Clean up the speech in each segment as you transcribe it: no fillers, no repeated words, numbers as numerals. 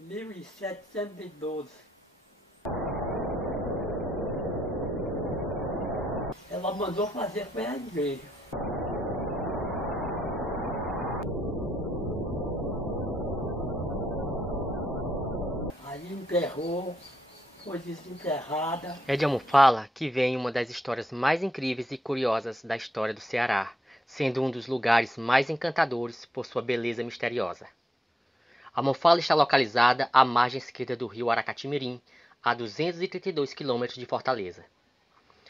1712. Ela mandou fazer foi a igreja. Aí enterrou, foi desenterrada. É de Almofala que vem uma das histórias mais incríveis e curiosas da história do Ceará, sendo um dos lugares mais encantadores por sua beleza misteriosa. Almofala está localizada à margem esquerda do rio Aracatimirim, a 232 quilômetros de Fortaleza.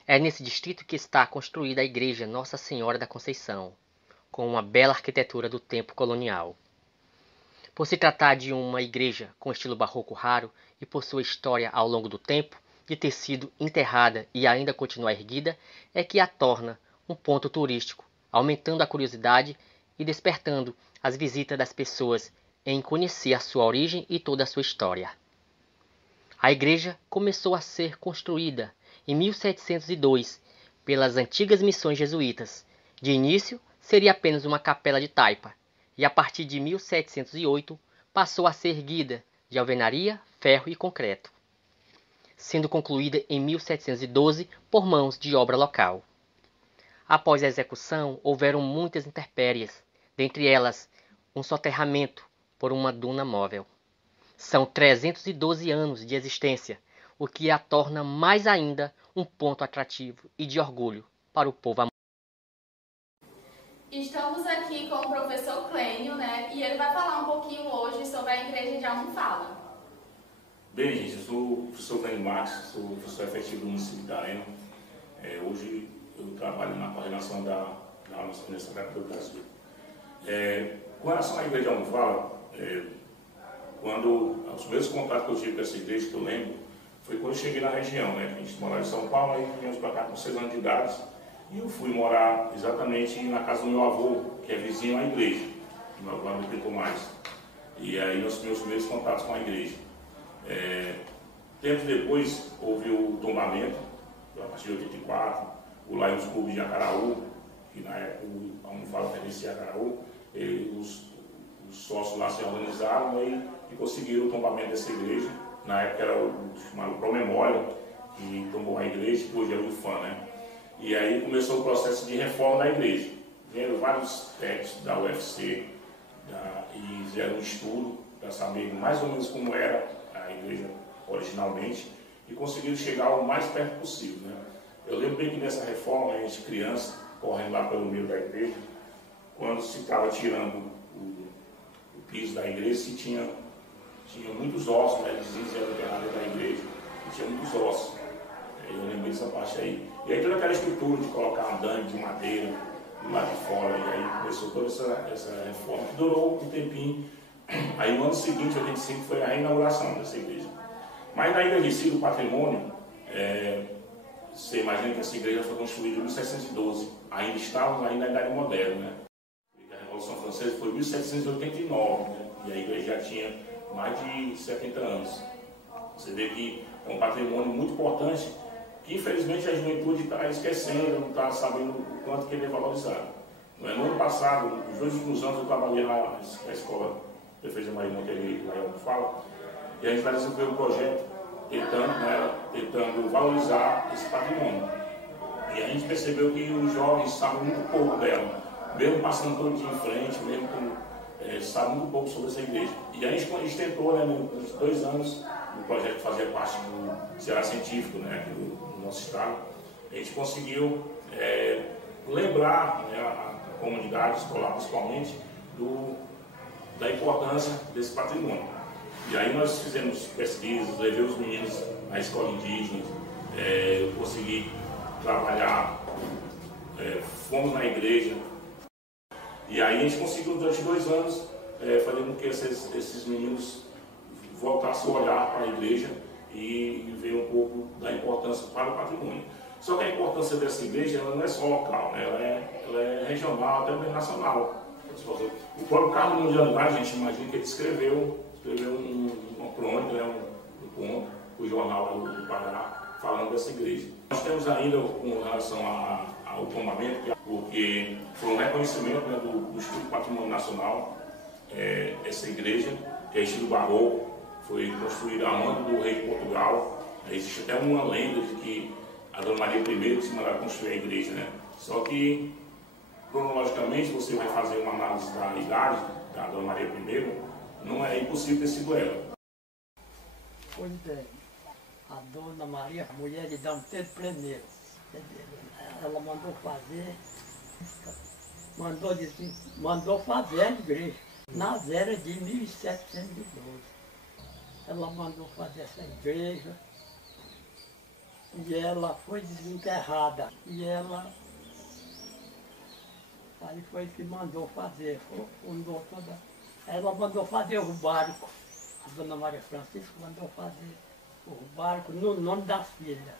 É nesse distrito que está construída a Igreja Nossa Senhora da Conceição, com uma bela arquitetura do tempo colonial. Por se tratar de uma igreja com estilo barroco raro e por sua história ao longo do tempo, de ter sido enterrada e ainda continuar erguida, é que a torna um ponto turístico, aumentando a curiosidade e despertando as visitas das pessoas em conhecer a sua origem e toda a sua história. A igreja começou a ser construída em 1702 pelas antigas missões jesuítas. De início, seria apenas uma capela de taipa, e a partir de 1708 passou a ser erguida de alvenaria, ferro e concreto, sendo concluída em 1712 por mãos de obra local. Após a execução, houveram muitas intempéries, dentre elas um soterramento por uma duna móvel. São 312 anos de existência, o que a torna mais ainda um ponto atrativo e de orgulho para o povo. Estamos aqui com o professor Clênio, né? E ele vai falar um pouquinho hoje sobre a igreja de Almofala. Bem, gente, eu sou o professor Clênio Marques, sou professor efetivo do município de Arena. Hoje eu trabalho na coordenação da nossa Universidade do Brasil. Com relação à igreja de Almofala, quando os primeiros contatos que eu tive com essa igreja, que eu lembro, foi quando eu cheguei na região, né? A gente morava em São Paulo, aí viemos para cá com 6 anos de idade, e eu fui morar exatamente na casa do meu avô, que é vizinho à igreja, que meu avô não explicou mais. E aí meus primeiros contatos com a igreja. Tempos depois houve o tombamento, a partir de 84, o Lions Clube de Acaraú, que na época a Almofala pertencia a Acaraú, os sócios lá se organizaram e conseguiram o tombamento dessa igreja. Na época era o chamado Promemória, que tombou a igreja, que hoje é o IFAM, né? E aí começou o processo de reforma da igreja. Vieram vários técnicos da UFC e fizeram um estudo para saber mais ou menos como era a igreja originalmente e conseguiram chegar o mais perto possível, né? Eu lembro bem que nessa reforma, a gente criança, correndo lá pelo meio da igreja, quando se estava tirando o piso da igreja, se tinha muitos ossos, né? Eles diziam que era da igreja, e tinha muitos ossos. Eu lembrei dessa parte aí. E aí toda aquela estrutura de colocar andaime de madeira do lado de fora, e aí começou toda essa reforma, que durou um tempinho. Aí no ano seguinte, 85, foi a reinauguração dessa igreja. Mas na Ilha de Si, do patrimônio, você imagina que essa igreja foi construída em 1712. Ainda estávamos na Idade Moderna, né? A Revolução Francesa foi em 1789, né? E a igreja já tinha mais de 70 anos. Você vê que é um patrimônio muito importante, que infelizmente a juventude está esquecendo, não está sabendo o quanto que ele é valorizado. No ano passado, nos 2 últimos anos, eu trabalhei lá na escola Defesa Maria Monteiro, lá em Almofala, e a gente vai desenvolver um projeto tentando valorizar esse patrimônio. E a gente percebeu que os jovens sabem muito pouco dela, mesmo passando todo dia em frente, mesmo sabem muito pouco sobre essa igreja. E a gente tentou, né, nos 2 anos, o projeto que fazia parte do Ceará Científico, né, aqui do nosso estado, a gente conseguiu lembrar, né, a comunidade escolar principalmente da importância desse patrimônio. E aí nós fizemos pesquisas, levei os meninos à escola indígena, eu consegui trabalhar, fomos na igreja, e aí a gente conseguiu durante 2 anos fazer com que esses meninos voltassem a olhar para a igreja e ver um pouco da importância para o patrimônio. Só que a importância dessa igreja ela não é só local, né? ela é regional, até bem nacional. O próprio Carlos Mundial, a gente imagina que ele escreveu uma crônica, né, um ponto, o jornal do Pará, falando dessa igreja. Nós temos ainda, com relação ao tombamento, porque foi um reconhecimento, né, do Instituto Patrimônio Nacional, essa igreja, que é estilo barroco, foi construída a mando do rei de Portugal. Existe até uma lenda de que a Dona Maria I se mandou construir a igreja, né? Só que, cronologicamente, você vai fazer uma análise da idade da Dona Maria I, não é impossível ter sido ela. Pois é, a Dona Maria, a mulher de Dom Pedro I, ela mandou fazer a igreja, nas eras de 1712. Ela mandou fazer essa igreja e ela foi desenterrada. E ela, aí foi que mandou fazer, fundou toda. Ela mandou fazer o barco. A Dona Maria Francisca mandou fazer o barco no nome da filha,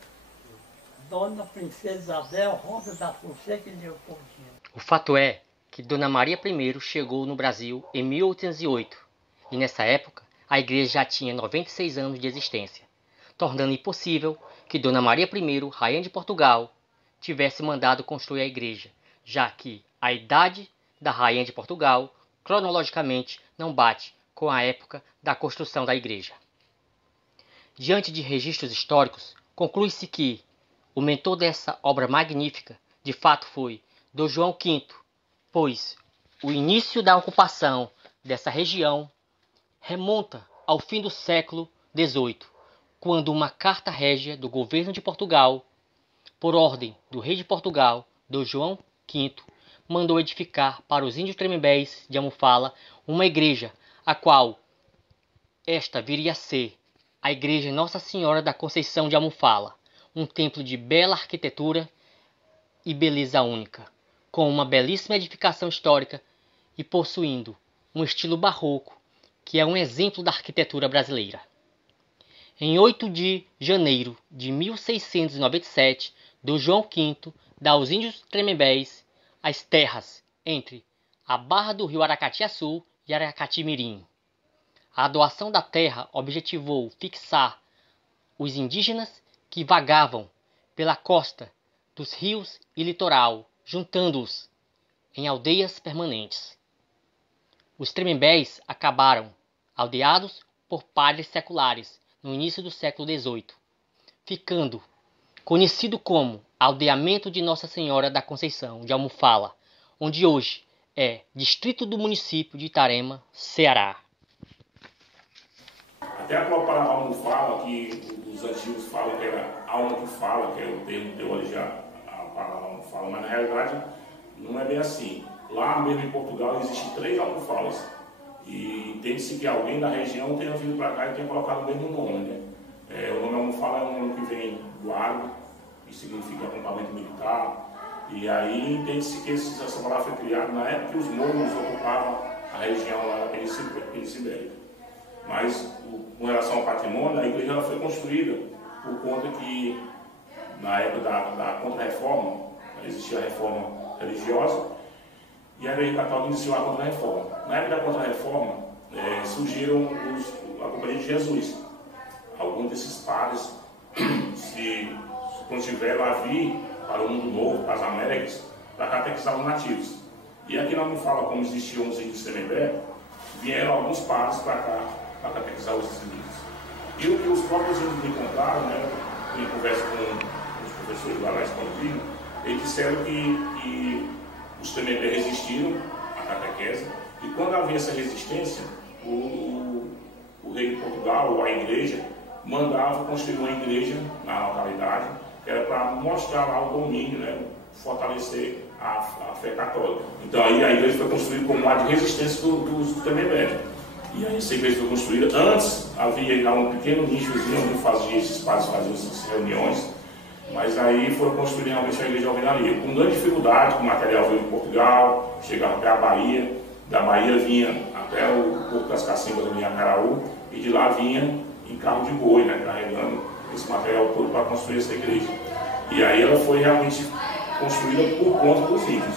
Dona Princesa Isabel Rosa da Fonseca e Leopoldina. O fato é que Dona Maria I chegou no Brasil em 1808 e nessa época a igreja já tinha 96 anos de existência, tornando impossível que Dona Maria I, rainha de Portugal, tivesse mandado construir a igreja, já que a idade da rainha de Portugal cronologicamente não bate com a época da construção da igreja. Diante de registros históricos, conclui-se que o mentor dessa obra magnífica de fato foi Dom João V, pois o início da ocupação dessa região remonta ao fim do século XVIII, quando uma carta régia do governo de Portugal, por ordem do rei de Portugal, Dom João V, mandou edificar para os índios tremembés de Amufala uma igreja, a qual esta viria a ser a Igreja Nossa Senhora da Conceição de Amufala, um templo de bela arquitetura e beleza única, com uma belíssima edificação histórica e possuindo um estilo barroco, que é um exemplo da arquitetura brasileira. Em 8 de janeiro de 1697, Dom João V dá aos índios tremembés as terras entre a barra do rio Aracatiaçu e Aracati-Mirim. A doação da terra objetivou fixar os indígenas que vagavam pela costa dos rios e litoral, juntando-os em aldeias permanentes. Os tremembés acabaram aldeados por padres seculares no início do século XVIII, ficando conhecido como Aldeamento de Nossa Senhora da Conceição de Amufala, onde hoje é distrito do município de Itarema, Ceará. Até a própria palavra Amufala, que os antigos falam que era alma que fala, que é o termo que deu origem à palavra Amufala, mas na realidade não é bem assim. Lá mesmo em Portugal existem 3 almofalas e entende-se que alguém da região tenha vindo para cá e tenha colocado o mesmo nome, né? O nome Amufala é um nome que vem do árabe, que significa acampamento militar, e aí entende-se que essa palavra foi criada na época que os mouros ocupavam a região lá da Península Ibérica. Mas, com relação ao patrimônio, a igreja ela foi construída por conta que, na época da Contra-Reforma, existia a reforma religiosa, e a Igreja Católica iniciou a Contra-Reforma. Na época da Contra-Reforma, surgiram a Companhia de Jesus. Alguns desses padres se contiveram a vir para o mundo novo, para as Américas, para catequizar os nativos. E aqui na Amufala, como existiam os índios Tremembé, vieram alguns padres para cá, para catequizar os índios. E o que os próprios índios me contaram, né, em conversa com os professores lá na Escondida, eles disseram que os Tremembé resistiram à catequese, e quando havia essa resistência, o rei de Portugal, ou a igreja, mandava construir uma igreja na localidade, que era para mostrar lá o domínio, né, fortalecer a fé católica. Então aí a igreja foi construída como uma de resistência dos Tremembé. E aí essa igreja foi construída. Antes havia lá um pequeno nichozinho onde esses padres faziam essas reuniões, mas aí foi construída realmente a igreja de alvenaria, com grande dificuldade, com material veio de Portugal, chegava até a Bahia, da Bahia vinha até o Porto das Cacimbas, em Acaraú, e de lá vinha em carro de boi, né, carregando esse material todo para construir essa igreja. E aí ela foi realmente construída por conta dos índios.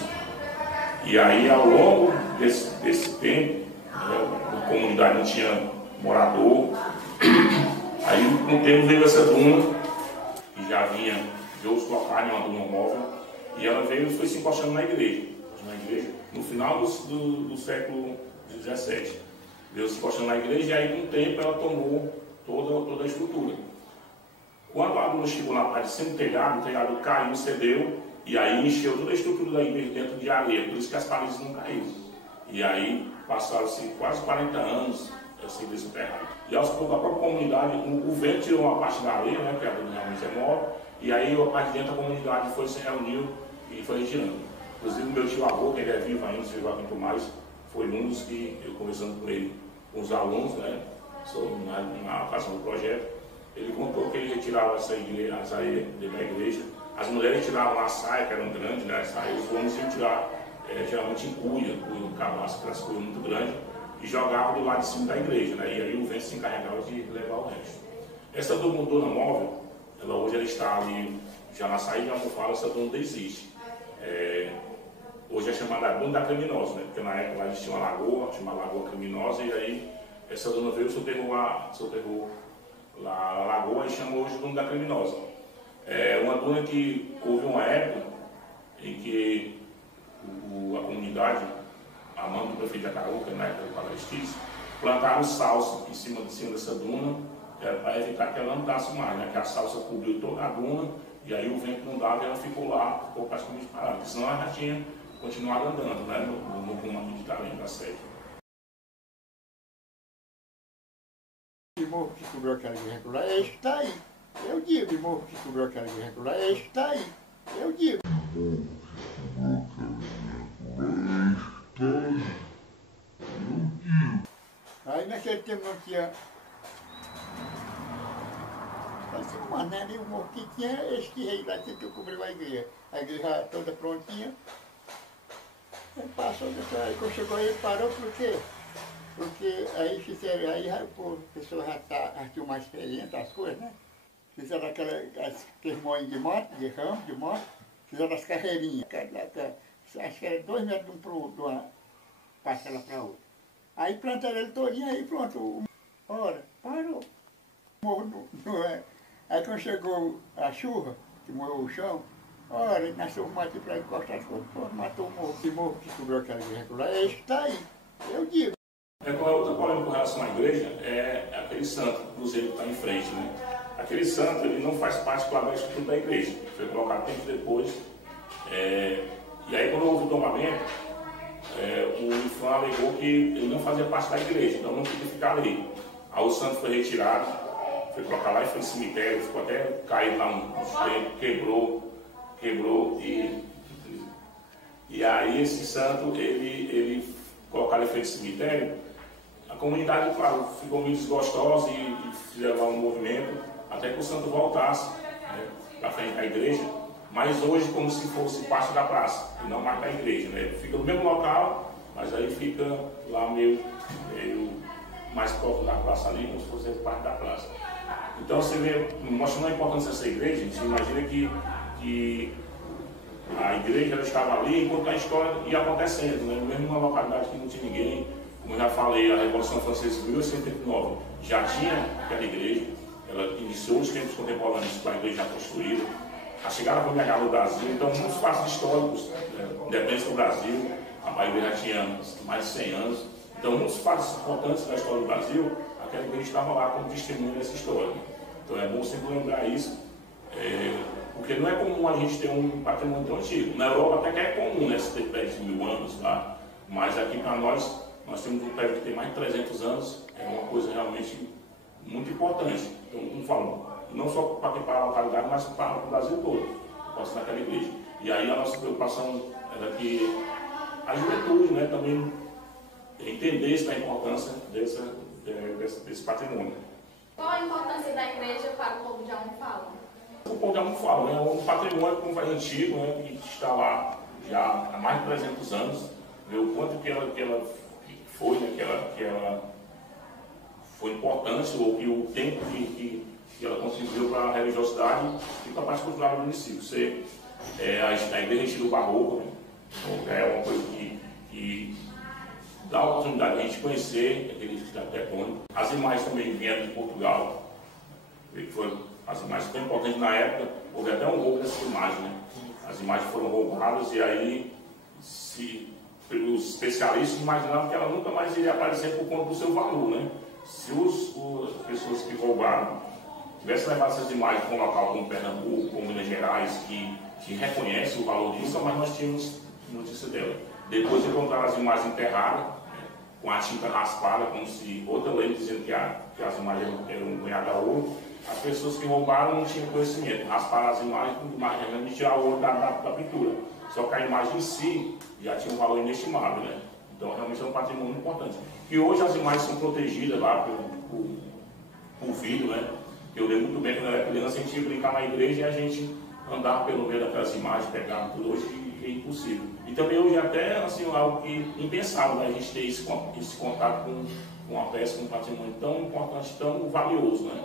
E aí ao longo desse tempo, a comunidade não tinha morador, aí com o tempo veio essa duna, que já vinha de outros locais, uma duna móvel, e ela veio e foi se encostando na igreja, no final do século XVII. veio se encostando na igreja e aí com o tempo ela tomou toda a estrutura. Quando a Duna chegou na parte de cima do telhado, o telhado caiu, cedeu, e aí encheu toda a estrutura da igreja dentro de areia, por isso que as paredes não caíram. E aí passaram-se quase 40 anos essa igreja soterrada. E aos poucos a própria comunidade, o vento tirou uma parte da areia, né, que a Duna realmente é móvel, e aí a parte de dentro da comunidade foi se reuniu e foi retirando. Inclusive o meu tio avô, que ele é vivo ainda, se Joaquim Tomás, foi um dos que, eu conversando com ele, com os alunos, né, na ocasião do projeto, ele contou que ele retirava essa areia dentro da igreja. As mulheres tiravam a saia, que eram grandes, né, as saias, os homens iam tirar, geralmente em cuia no cavaço, aquelas cuias muito grandes, e jogavam do lado de cima da igreja, né, e aí o vento se encarregava de levar o resto. Essa Duna móvel, hoje ela está ali, já na saída, como fala, essa Duna ainda existe. Hoje é chamada Duna da Criminosa, né, porque na época lá existia uma lagoa, chamada Lagoa Criminosa, e aí essa Duna veio, soterrou lá a lagoa e chamou hoje de Duna da Criminosa. É uma duna que houve uma época em que a comunidade, a mão do prefeito de Jacaruca, na época do Palestis, plantaram salsa em cima dessa duna, para evitar que ela andasse mais, né? Que a salsa cobriu toda a duna e aí o vento não dava e ela ficou lá, ficou praticamente parada, porque senão ela já tinha continuado andando, né? No rumo aqui de Italém da sede. O morro que cobriu aquela igreja regular é este daí. Eu digo, o morro que cobriu aquela igreja regular é este daí. Eu digo. Aí naquele tempo não tinha. Parecia um mané ali, o morro que tinha, este rei lá que cobriu a igreja toda prontinha. Ele passou dessa, aí quando chegou aí, ele parou, por quê? Porque aí fizeram, aí a pessoa já tinha mais experiência das coisas, né? Fizeram aqueles moinhos de moto, de ramo, de moto, fizeram as carreirinhas. Acho que era 2 metros de um para o outro, uma parcela para outra. Aí plantaram ele todinho, aí pronto. Ora, parou. Morro não é. Aí quando chegou a chuva, que morreu o chão, ora, nasceu um mato para encostar as coisas, matou o morro. O morro que cobriu aquela igreja lá, é esse que está aí. Eu digo. Outra polêmica com relação à igreja é aquele santo, cruzeiro que está em frente, né? Aquele santo, ele não faz parte, claro, da estrutura da igreja. Foi colocado tempo depois. E aí, quando houve o tombamento, o IFAM alegou que ele não fazia parte da igreja, então não podia ficar ali. Aí o santo foi retirado, foi colocado lá e foi no cemitério, ficou até caído lá uns tempos, quebrou e aí esse santo, ele colocaram ele no cemitério. A comunidade, claro, ficou meio desgostosa e fizeram lá um movimento até que o santo voltasse, né, para frente da igreja, mas hoje como se fosse parte da praça, e não mais da igreja, né? Fica no mesmo local, mas aí fica lá meio mais próximo da praça ali, como se fosse parte da praça. Então você vê, mostrando a importância dessa igreja, você imagina que a igreja ela estava ali enquanto a história ia acontecendo, né? Mesmo numa localidade que não tinha ninguém, como eu já falei, a Revolução Francesa de 1889 já tinha aquela igreja, ela iniciou os tempos contemporâneos com a igreja já construída, a chegada da Primeira Guerra no Brasil, então muitos fatos históricos, independência do Brasil, a igreja já tinha mais de 100 anos, então muitos fatos importantes da história do Brasil, aquela igreja estava lá como testemunha dessa história. Então é bom sempre lembrar isso, porque não é comum a gente ter um patrimônio tão antigo. Na Europa até que é comum, né, se ter prédio de 1000 anos, tá? Mas aqui para nós temos um prédio que tem mais de 300 anos, é uma coisa realmente muito importante. Então, como falo, não só para quem para a localidade, mas para o Brasil todo, posso naquela igreja. E aí a nossa preocupação era que a juventude, né, também entendesse a importância desse patrimônio. Qual a importância da igreja para o povo de Almofala? O povo de Almofala é um patrimônio como faz antigo, né, que está lá já há mais de 300 anos. Ver o quanto que ela foi, né, que ela foi importante, ou que o tempo que ela contribuiu para a religiosidade e para a parte cultural do município. A igreja estilo barroco, né? Então, é uma coisa que dá a oportunidade de a gente conhecer aquele edifício arquitetônico. As imagens também vieram de Portugal, que foram as imagens bem importantes na época. Houve até um roubo dessas imagens, né? As imagens foram roubadas e aí os especialistas imaginavam que ela nunca mais iria aparecer por conta do seu valor, né? Se as pessoas que roubaram tivessem levado essas imagens para um local como Pernambuco, como Minas Gerais, que reconhece o valor disso, mas nós tínhamos notícia dela. Depois encontraram as imagens enterradas, né, com a tinta raspada, como se outra lei dizendo que as imagens eram cunhadas a ouro. As pessoas que roubaram não tinham conhecimento, rasparam as imagens com imagens de tirar o ouro da pintura. Só que a imagem em si já tinha um valor inestimável, né? Então realmente é um patrimônio importante. E hoje as imagens são protegidas lá por vidro, né? Eu lembro muito bem quando eu era criança, a gente ia brincar na igreja e a gente andava pelo meio daquelas imagens, pegava tudo. Hoje é impossível. E também hoje até assim, algo que impensável, né? A gente ter esse contato com uma peça, com um patrimônio tão importante, tão valioso, né?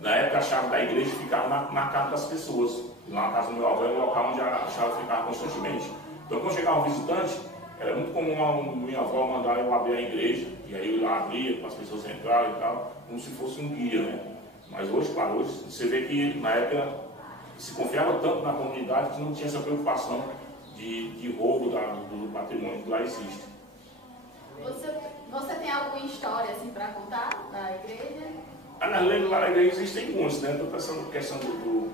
Na época a chave da igreja ficava na casa das pessoas. Lá na casa do meu avô era o local onde a chave ficava constantemente. Então quando chegava um visitante, era muito comum a minha avó mandar eu abrir a igreja, e aí eu lá abria para as pessoas entrarem e tal, como se fosse um guia, né? Mas hoje, claro, hoje você vê que na época se confiava tanto na comunidade que não tinha essa preocupação de roubo do patrimônio que lá existe. Você tem alguma história assim para contar da igreja? Nas lendas lá da igreja existem muitos, né? Toda essa questão do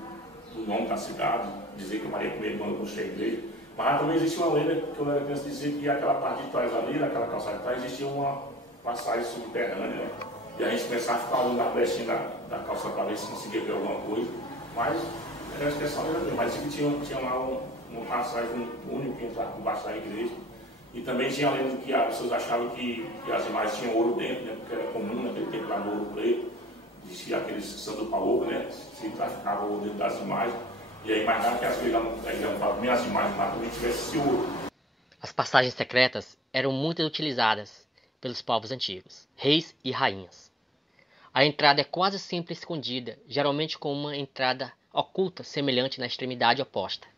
nome da cidade, dizer que Maria I quando construiu a igreja. Mas também existe uma lenda que eu era criança dizer que aquela parte de trás ali, naquela calçada de trás, existia uma passagem subterrânea, né? E a gente começava a ficar olhando na brechinha da calçada para ver se conseguia ver alguma coisa. Mas acho que é só lenda mesmo. Mas tinha lá uma passagem única que entrava por baixo da igreja. E também tinha a lenda que as pessoas achavam que as imagens tinham ouro dentro, né? Porque era comum naquele tempo lá no ouro preto. Existia aqueles santo palco, né? Se traficava o ouro dentro das imagens. E aí imaginavam que as minhas imagens lá também tivessem esse ouro. As passagens secretas eram muito utilizadas pelos povos antigos, reis e rainhas. A entrada é quase sempre escondida, geralmente com uma entrada oculta semelhante na extremidade oposta.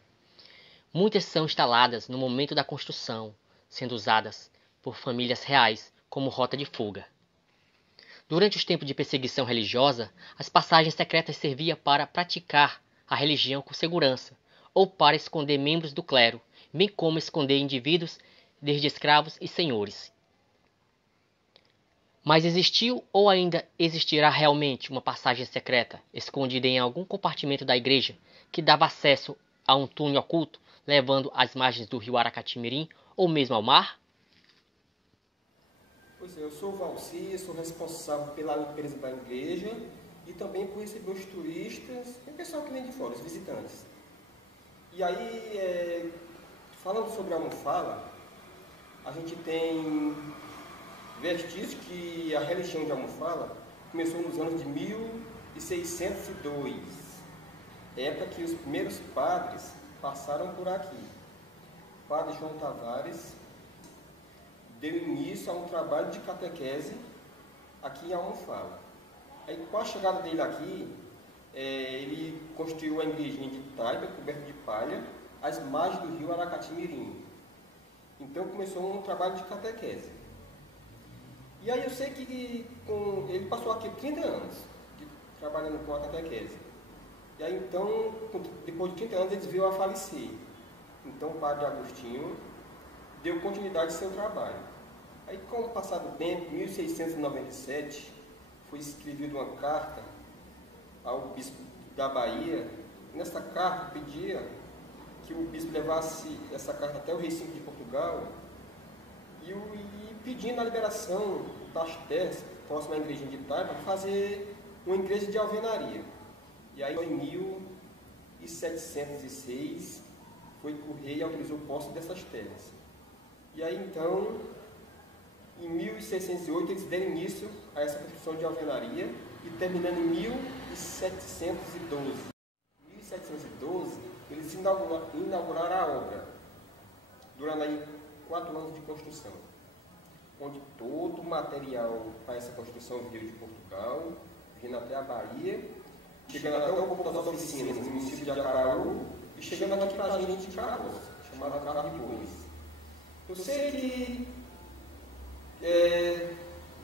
Muitas são instaladas no momento da construção, sendo usadas por famílias reais como rota de fuga. Durante os tempos de perseguição religiosa, as passagens secretas serviam para praticar a religião com segurança, ou para esconder membros do clero, bem como esconder indivíduos, desde escravos e senhores. Mas existiu ou ainda existirá realmente uma passagem secreta, escondida em algum compartimento da igreja, que dava acesso a um túnel oculto, levando às margens do rio Aracati-Mirim, ou mesmo ao mar? Pois é, eu sou o Valci, sou responsável pela limpeza da igreja e também por receber os turistas e o pessoal que vem de fora, os visitantes. E aí, falando sobre a Almofala, a gente tem vestígios que a religião de Almofala começou nos anos de 1602, época que os primeiros padres passaram por aqui. O padre João Tavares deu início a um trabalho de catequese aqui em Almofala. Aí, com a chegada dele aqui, ele construiu a igrejinha de taipa, coberta de palha, às margens do rio Aracati-Mirim. Então começou um trabalho de catequese. E aí eu sei que ele passou aqui 30 anos trabalhando com a catequese. E aí então, depois de 30 anos, ele veio a falecer. Então o padre Agostinho deu continuidade ao seu trabalho. Aí, com o passar do tempo, em 1697, foi escrevida uma carta ao bispo da Bahia. Nessa carta pedia que o bispo levasse essa carta até o Recife de Portugal e pedindo a liberação das terras próximas à igreja de Taipa para fazer uma igreja de alvenaria. E aí, em 1706, foi que o rei autorizou o posse dessas terras. E aí, então, em 1608, eles deram início a essa construção de alvenaria e terminando em 1712. Em 1712, eles inauguraram a obra, durante aí 4 anos de construção, onde todo o material para essa construção veio de Portugal, vindo até a Bahia, chegando até o ponto das oficinas no município de Acaraú e chegando aqui para a gente de carroça, chamada Carro de Bois. Eu sei que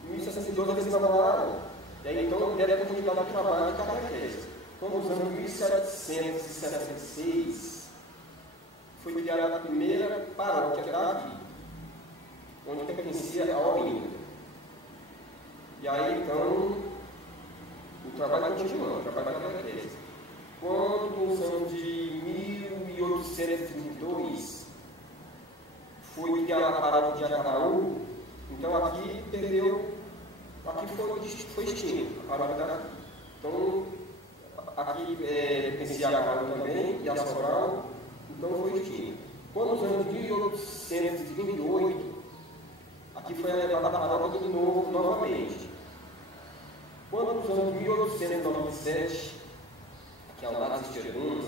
em 1612 eles inauguraram, e aí então deram continuidade ao trabalho de catequese. Então, nos anos 1766, foi criada a primeira paróquia daqui. onde pertencia a Olinda. E aí, então, o trabalho continuou, o trabalho da catequese. Quando, nos anos de 1832, foi criada a paróquia de Jacaraú, então aqui perdeu, aqui foi extinto, a paróquia daqui. Então, aqui pertencia a Jacaraú também, e a Sobral, então foi extinto. Quando, nos anos de 1828, aqui foi elevada a paróquia de novo, novamente. Quando, nos anos de 1897, que ao lado das Tirunas,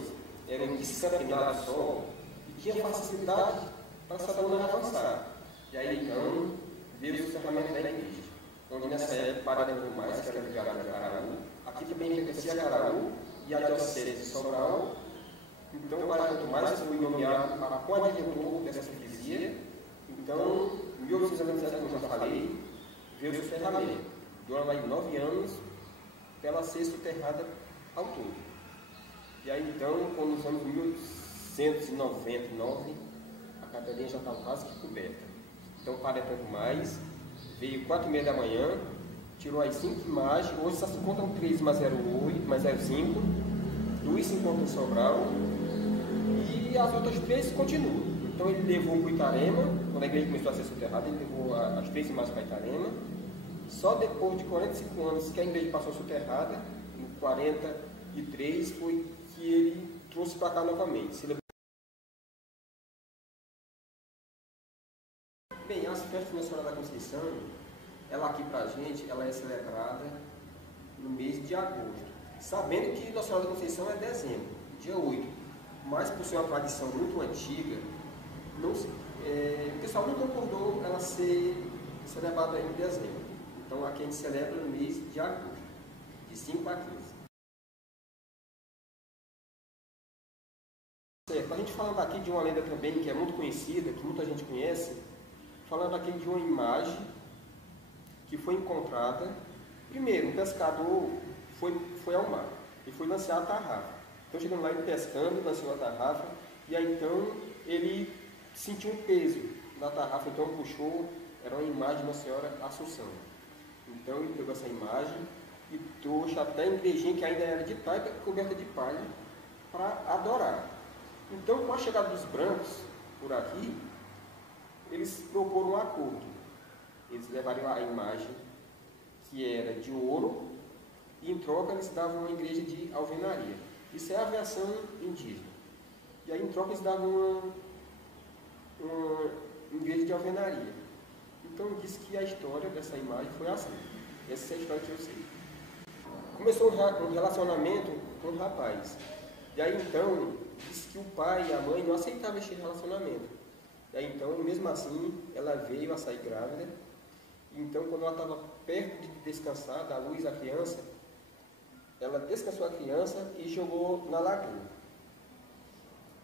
era um descampinado solo e tinha facilidade para essa dona avançar. E aí então veio o cerramento da igreja, onde nessa época Padre Antônio Mais, que era ligado a Jacaraú, aqui também pertencia a Jacaraú e a diocese de Sobral. Então Padre Antônio Mais foi nomeado para coadjutor dessa freguesia. Então, em 1897, como eu já falei, veio o cerramento. Durou mais 9 anos para ela ser soterrada ao todo. E aí então, quando nos anos 1899, a capelinha já estava quase que coberta. Então, para tanto mais, veio 4h30 da manhã, tirou as 5 imagens, hoje só se encontram 3 mais 08, mais 05, 2 se encontram em Sobral, e as outras 3 continuam. Então ele levou para Itarema, quando a igreja começou a ser soterrada, ele levou as 3 imagens para Itarema. Só depois de 45 anos que a igreja passou soterrada, em 43, foi que ele trouxe para cá novamente. Bem, as festas de Nossa Senhora da Conceição, ela aqui para a gente, ela é celebrada no mês de agosto. Sabendo que Nossa Senhora da Conceição é dezembro, dia 8. Mas por ser uma tradição muito antiga, o pessoal não concordou ela ser celebrada em dezembro. Então aqui a gente celebra no mês de agosto, de 5 a 15. A gente falando aqui de uma lenda também que é muito conhecida, que muita gente conhece, falando aqui de uma imagem que foi encontrada. Primeiro, um pescador foi ao mar e foi lançar a tarrafa. Então, chegando lá, ele pescando, lançou a tarrafa, e aí então ele sentiu um peso na tarrafa, então puxou, era uma imagem de Nossa Senhora Assunção. Então, ele pegou essa imagem e trouxe até a igrejinha que ainda era de palha, coberta de palha, para adorar. Então, com a chegada dos brancos por aqui, eles proporam um acordo. Eles levaram a imagem que era de ouro e em troca eles davam uma igreja de alvenaria. Isso é a aviação indígena. E aí em troca eles davam uma igreja de alvenaria. Então diz que a história dessa imagem foi assim. Essa é a história que eu sei. Começou um relacionamento com o rapaz. E aí então disse que o pai e a mãe não aceitavam esse relacionamento. E aí então, mesmo assim, ela veio a sair grávida. Então, quando ela estava perto de descansar, dar luz à criança, ela descansou a criança e jogou na lagoa.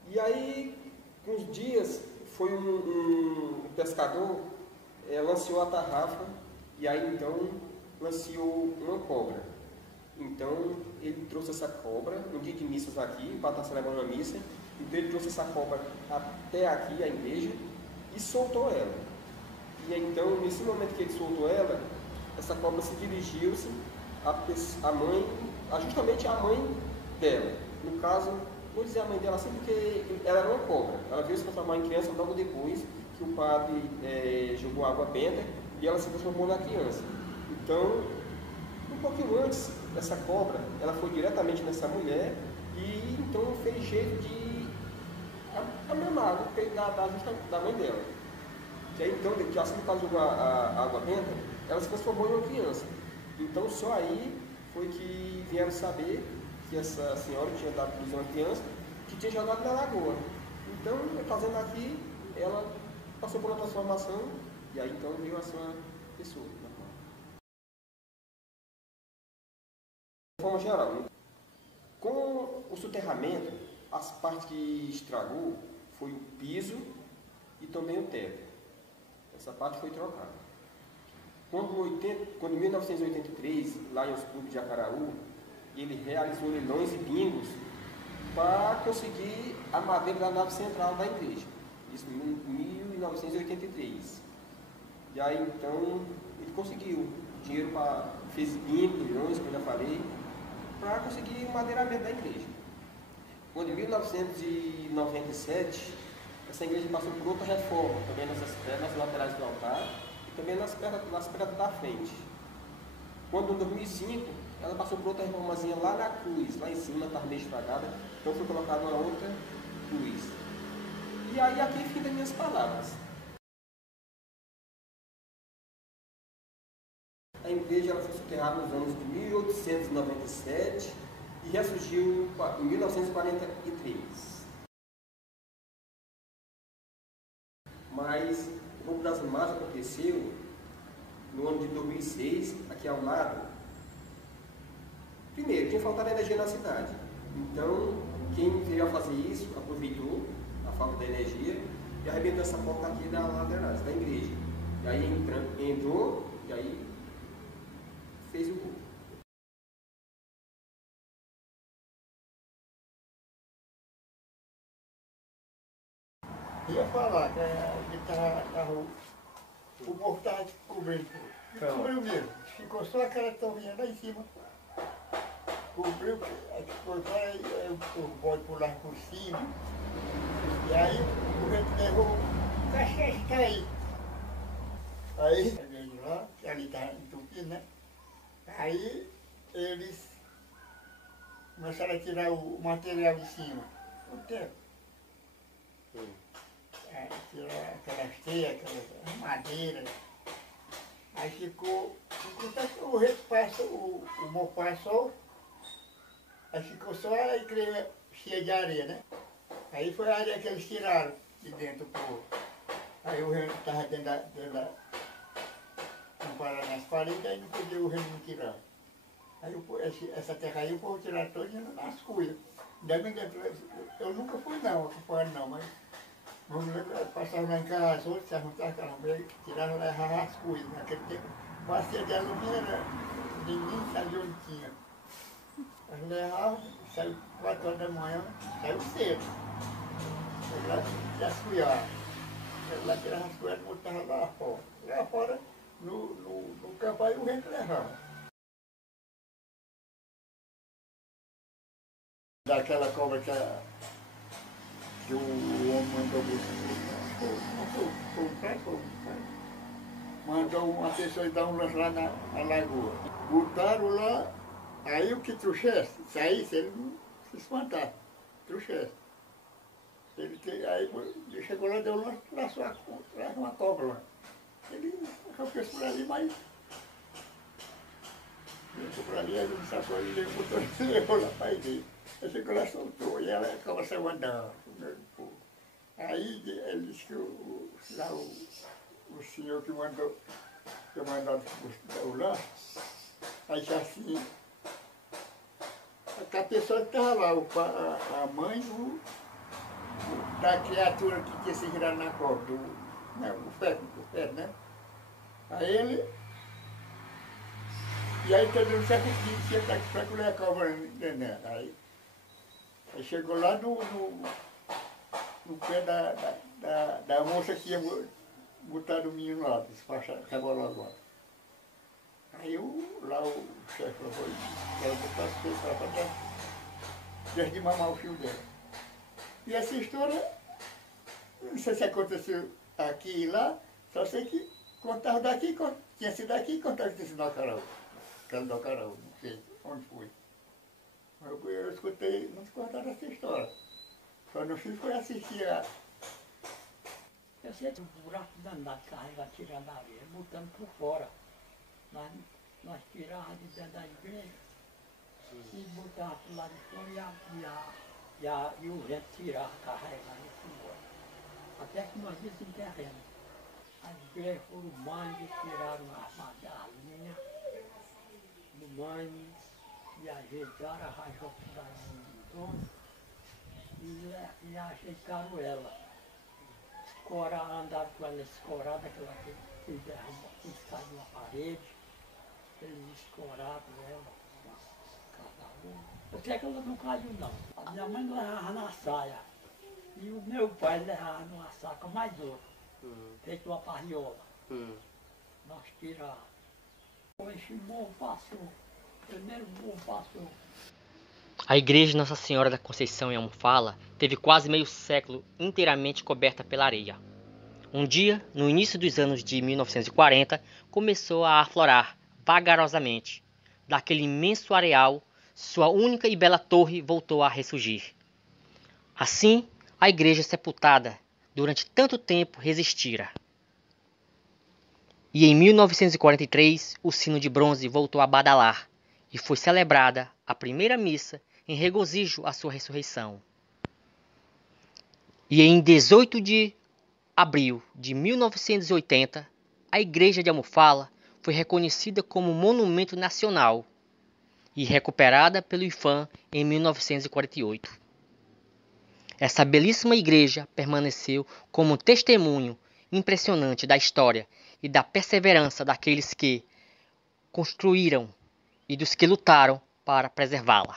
E aí, com uns dias, foi um pescador, lanceou a tarrafa, e aí então lanceou uma cobra. Então, ele trouxe essa cobra, no dia de missas aqui, para estar celebrando a missa. Então, ele trouxe essa cobra até aqui, a igreja, e soltou ela. E então, nesse momento que ele soltou ela, essa cobra se dirigiu-se à mãe, justamente à mãe dela. No caso, vou dizer a mãe dela assim, porque ela era uma cobra. Ela veio se transformar em criança logo depois que o padre jogou água benta e ela se transformou na criança. Então, um pouquinho antes, essa cobra, ela foi diretamente nessa mulher e então fez jeito de amamar o peito da mãe dela. E aí então, assim que ela jogou a água benta, ela se transformou em uma criança. Então só aí foi que vieram saber que essa senhora tinha dado prisão a uma criança que tinha jogado na lagoa. Então, fazendo aqui, ela passou por uma transformação e aí então veio a sua pessoa. De forma geral, com o soterramento, as partes que estragou foi o piso e também o teto. Essa parte foi trocada. Quando em 1983, lá em Os Clubes de Jacaraú, ele realizou leilões e bingos para conseguir a madeira da nave central da igreja. Isso em 1983. E aí então ele conseguiu dinheiro para, fez 5 milhões, como eu já falei, para conseguir o madeiramento da igreja. Quando em 1997, essa igreja passou por outra reforma, também nas laterais do altar e também nas pedras da frente. Quando em 2005, ela passou por outra reformazinha lá na cruz, lá em cima, estava meio estragada, então foi colocada uma outra cruz. E aí aqui fica as minhas palavras. A igreja ela foi soterrada nos anos de 1897 e ressurgiu em 1943. Mas o roubo das imagens aconteceu no ano de 2006, aqui ao lado. Primeiro, tinha faltado energia na cidade. Então, quem veio a fazer isso aproveitou a falta da energia e arrebentou essa porta aqui da lateral, da igreja. E aí entrou e aí fez o roubo. Ia falar que o morro estava cobrindo. Cobriu mesmo. Ficou só aquela torrinha lá em cima. Cobriu, foi para o bode pular por cima. E aí o vento levou o caixete cair. Aí, veio lá, que ali estava entupido, né? Aí eles começaram a tirar o material de cima, o teto. Tirar aquelas teias, aquelas madeiras. Aí ficou o reto passou, o morro passou, aí ficou só a igreja cheia de areia, né? Aí foi a areia que eles tiraram de dentro do povo. Aí o reino estava dentro da não parar nas paredes, aí não podia o reino não tirar. Aí essa terra aí o povo tiraram toda nas cuias. Eu nunca fui não, mas vamos passar lá em casa, outros se arrumar caramba, tiraram lá e as cuias. Naquele tempo, bacia de alumínio era, ninguém sabia onde tinha. Mas levavam, saiu 4 horas da manhã, saiu cedo. Foi lá e as cuiaram. Lá tiraram as cuias e botaram lá fora. Lá fora, no campo aí o vento levava. Daquela cobra que o homem mandou mandou uma pessoa dar um lanche lá na lagoa. Botaram lá, aí o que trouxesse, saísse, ele não se espantasse, trouxesse. Aí chegou lá, deu um lanche, traçou uma cobra lá. Ele arrancou por ali, mas levou por ali, aí ele sacou e levou lá para a igreja. Aí chegou lá, soltou, e ela acaba saindo andando. Aí ele disse que o senhor que mandou o lanche, aí já assim, a pessoa que estava lá, a mãe da criatura que tinha se virado na cobra, o feto, né? Aí ele, e aí todo mundo certo que tinha para colher a cobra dentro. Aí chegou lá no pé da moça que ia botar o menino lá, despachar, rebolar lá. Aí lá o chefe falou, ela botou as coisas para trás, desde de mamar o filho dela. E essa história, não sei se aconteceu aqui e lá, só sei que contava daqui, tinha sido aqui e contava que tinha sido no Acaraú. Aquela do Acaraú, não sei onde foi. Eu escutei, não se contaram essa história. Só no fim foi assistir a... Eu sei que um buraco danado carrega tirando a areia, botando por fora. Nós tirávamos de dentro da igreja e botávamos por lá de fora e o vento tirava, carregando isso embora. Até que nós desenterramos. As igrejas foram mães e tiraram a linha do mãe e ajeitaram, arranjou por aí um dono e ajeitaram ela. Andaram com ela escorada, aquela que caiu na parede, eles escoraram ela, cada um. Eu sei que ela não caiu não. A minha mãe levava na saia e o meu pai levava numa saca mais outra, feito uma parriola. nós tiramos. Esse morro passou, o primeiro morro passou. A igreja Nossa Senhora da Conceição em Almofala teve quase meio século inteiramente coberta pela areia. Um dia, no início dos anos de 1940, começou a aflorar vagarosamente. Daquele imenso areal, sua única e bela torre voltou a ressurgir. Assim, a igreja sepultada durante tanto tempo resistira. E em 1943, o sino de bronze voltou a badalar e foi celebrada a primeira missa em regozijo à sua ressurreição. E em 18 de abril de 1980, a igreja de Almofala foi reconhecida como monumento nacional e recuperada pelo IPHAN em 1948. Essa belíssima igreja permaneceu como um testemunho impressionante da história e da perseverança daqueles que construíram e dos que lutaram para preservá-la.